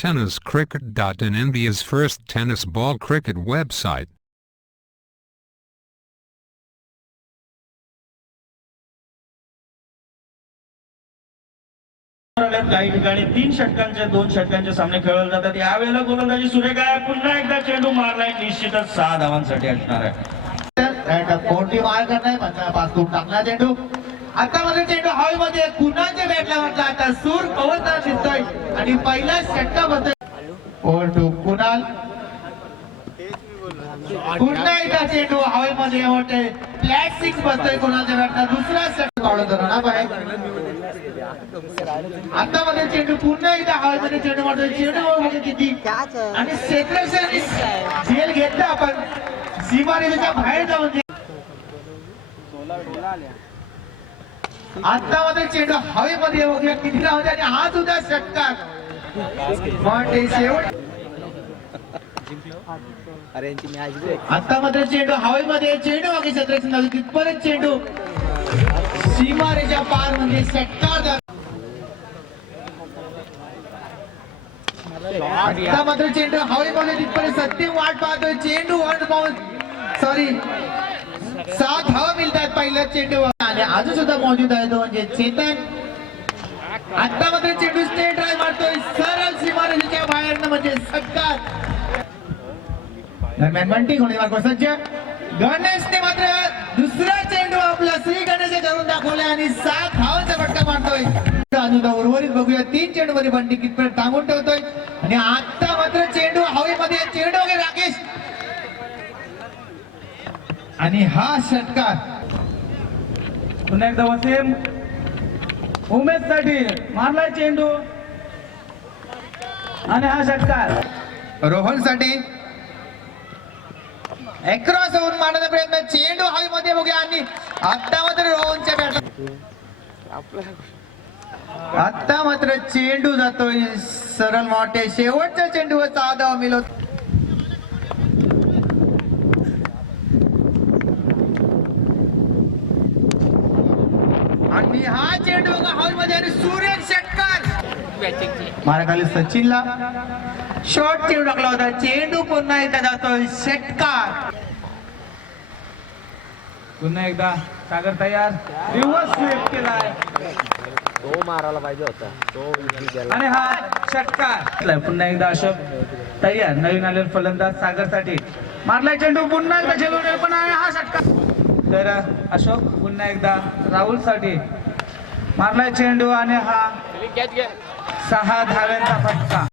TennisCricket.in, India's first tennis ball cricket website. काही ठिकाणी 3 षटकांचे 2 षटकांचे सामने खेळवले जातात. यावेळेला गोलंदाजी सुरेख आहे. पुन्हा एकदा चेंडू मारलाय, निश्चितच 6 धावांसाठी असणार आहे. कोणती मार करणार पासून टाकणार चेंडू. आता मध्ये चेंडू हवेमध्ये कुणाच्या बॅटला म्हटलं. आता सूर पवनदार दिसतोय आणि पहिला षटका बसतोय कुणाल. पुन्हा एकदा चेंडू हवेमध्ये होते. फ्लॅट 6 बसतोय कुणाच्या बॅटला. दुसरा षटका आता मध्ये चेंडू पुन्हा एकदा हवेमध्ये चेंडू मारतोय. चेंडू किती आणि क्षेत्ररक्षण झेल घेतला आपण सीमारेषेच्या बाहेर जाऊन. आता मध्ये चेंडू हवेमध्ये वगैरे किती राहते आणि हा सुद्धा षटकार शेवट. आता मध्ये चेंडू हवेमध्ये चेंडू वगैरे क्षेत्ररक्षण तिथपर्यंत चेंडू सीमारेषेच्या पार म्हणजे षटकार. आता मात्र चेंडू हवेमध्ये तिथपर्यंत सत्य वाट पाहतोय. चेंडू 7 धावा मिळतात पहिल्या चेंडू आणि अजून सुद्धा मौजूद आहे तो म्हणजे चेतन. आता मात्र चेंडू स्टेट ड्राइव्ह मारतोय सरळ सीमारेषेच्या बाहेर म्हणजे षटकार. दरम्यान बंटी कोणी मार्ग सज्ज. गणेशने मात्र दुसरा चेंडू आपला श्री गणेश करून दाखवला आणि 7 धावांचा फटका मारतोय. अजून उर्वरित बघूया 3 चेंडू मध्ये बंटी कितपर्यंत टांगून ठेवतोय आणि आता मात्र चेंडू हवेमध्ये. चेंडू वगैरे राकेश आणि हा षटकार. पुन्हा एकदा वसीम उमेश साठी मारलाय चेंडू आणि हा षटकार. रोहन साठी क्रॉस होऊन मारण्याचा प्रयत्न. चेंडू हवेमध्ये बघूया आणि आता मात्र रोहनच्या बॅट. आता मात्र चेंडू जातोय सरळ मोठे. शेवटच्या चेंडूवर 6 धावा मिळवत आणि हा चेंडू हॉलमध्ये आणि सुरेख षटकार. माराखाली सचिनला शॉर्ट चेंडू टाकला होता. चेंडू पुन्हा एकदा जातोय षटकार. पुन्हा एकदा सागर तयार. रिव्हर्स स्वीप केलाय तो मारायला पाहिजे होता तो आणि हा षटकार. पुन्हा एकदा अशोक तयार. नवीन आलेला फलंदाज सागर साठी मारलाय चेंडू. पुन्हा एकदा चेंडू पण आहे हा षटकार. तर अशोक पुन्हा एकदा राहुल साठी मारलाय चेंडू आणि हा 6 धाव्यांचा फटका.